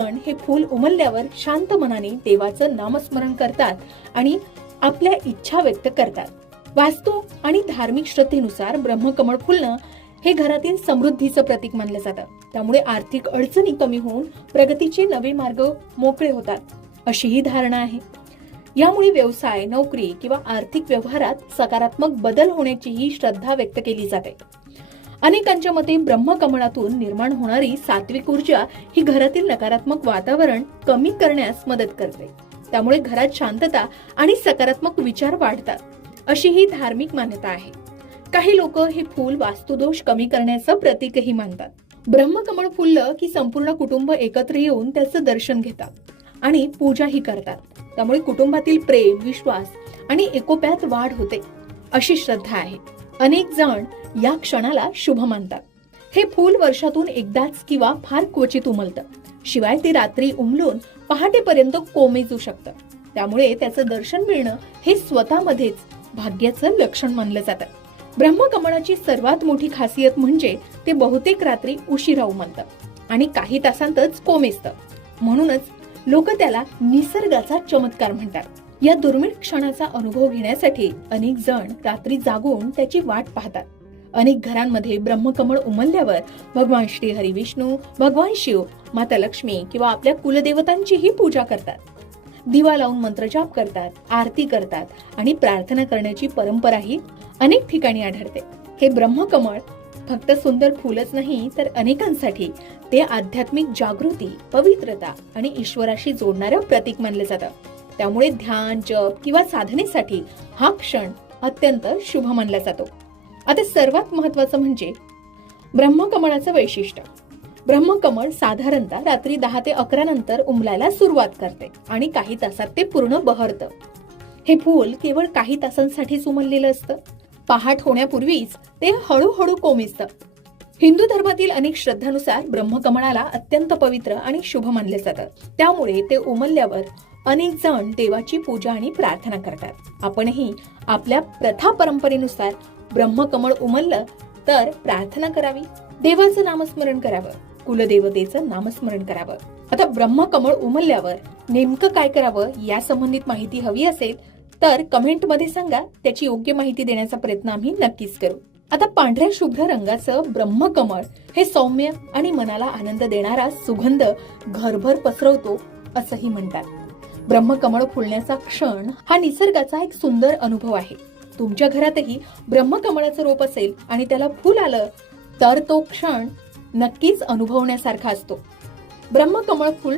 जण हे फूल उमलल्यावर शांत मनाने देवाचं नामस्मरण करतात आणि आपल्या इच्छा व्यक्त करतात। वास्तू आणि धार्मिक श्रद्धेनुसार ब्रह्मकमळ फुलणं हे घरातील समृद्धीचं प्रतीक मानलं जातं। त्यामुळे आर्थिक अडचणी कमी होऊन प्रगतीचे नवे मार्ग मोकळे होतात, अशी ही धारणा आहे। यामुळे व्यवसाय, नोकरी किंवा आर्थिक व्यवहारात सकारात्मक बदल होण्याची ही श्रद्धा व्यक्त केली जाते। अनेकांच्या मते ब्रह्मकमळातून निर्माण होणारी सात्विक ऊर्जा ही घरातील नकारात्मक वातावरण कमी करण्यास मदत करते। त्यामुळे घरात शांतता आणि सकारात्मक विचार वाढतात, अशी ही धार्मिक मान्यता आहे। काही लोक हे फूल वास्तुदोष कमी करण्याचं प्रतीकही मानतात। ब्रह्मकमळ फुललं की संपूर्ण कुटुंब एकत्र येऊन त्याचं दर्शन घेतात आणि पूजाही करतात। त्यामुळे कुटुंबातील प्रेम, विश्वास आणि एकोप्यात वाढ होते, अशी श्रद्धा आहे। अनेक जण या क्षणाला शुभ मानतात। हे फूल वर्षातून एकदाच किंवा फार क्वचित उमलतं, शिवाय ते रात्री उमलून पहाटेपर्यंत कोमेजू शकतं। त्यामुळे त्याचं दर्शन मिळणं हे स्वतःमध्येच भाग्याचं लक्षण मानलं जातं। ब्रह्मकमळाची सर्वात मोठी खासियत म्हणजे ते बहुतेक रात्री उशिरा उमलतं आणि काही तासांतच कोमेजतं। म्हणूनच लोक त्याला निसर्गाचा चमत्कार म्हणतात। या दुर्मिळ क्षणाचा अनुभव घेण्यासाठी अनेक जण रात्री जागून त्याची वाट पाहतात। अनेक घरांमध्ये ब्रह्मकमळ उमलल्यावर भगवान श्री हरी विष्णू, भगवान शिव, माता लक्ष्मी किंवा आपल्या कुलदेवतांचीही पूजा करतात। दिवा लावून मंत्रजाप करतात, आरती करतात आणि प्रार्थना करण्याची परंपराही अनेक ठिकाणी आढळते। हे ब्रह्मकमळ फक्त सुंदर फुलच नाही, तर अनेकांसाठी ते आध्यात्मिक जागृती, पवित्रता आणि ईश्वराशी जोडणारं प्रतीक मानलं जातं। त्यामुळे ध्यान, जप किंवा साधनेसाठी हा क्षण अत्यंत शुभ मानला जातो। आता सर्वात महत्त्वाचं म्हणजे ब्रह्मकमळाचं वैशिष्ट्य। ब्रह्मकमळ साधारणतः रात्री 10 ते 11 नंतर उमलायला सुरुवात करते आणि काही तासात ते पूर्ण बहरतं। हे फूल केवळ काही तासांसाठीच उमललेलं असतं, पहाट होण्यापूर्वीच ते हळूहळू कोमेजतं। हिंदू धर्मातील अनेक श्रद्धानुसार ब्रह्मकमळाला अत्यंत पवित्र आणि शुभ मानले जातं। त्यामुळे ते उमलल्यावर अनेक जण देवाची पूजा आणि प्रार्थना करतात। आपणही आपल्या प्रथा परंपरेनुसार ब्रह्मकमळ उमललं तर प्रार्थना करावी, देवाचं नामस्मरण करावं, कुलदेवतेचं नामस्मरण करावं। आता ब्रह्मकमळ उमलल्यावर नेमकं काय करावं या संबंधित माहिती हवी असेल तर कमेंट मध्ये सांगा, त्याची योग्य माहिती देण्याचा प्रयत्न आम्ही नक्कीच करू। आता पांढऱ्या शुभ्र रंगाचं ब्रह्मकमळ हे सौम्य आणि मनाला आनंद देणारा सुगंध घरभर पसरवतो, असंही म्हणतात। ब्रह्मकमळ फुलण्याचा क्षण हा निसर्गाचा एक सुंदर अनुभव आहे। तुमच्या घरातही ब्रह्मकमळाचं रोप असेल आणि त्याला फूल आलं तर तो क्षण नक्कीच अनुभवण्यासारखा असतो। ब्रह्मकमळ फुल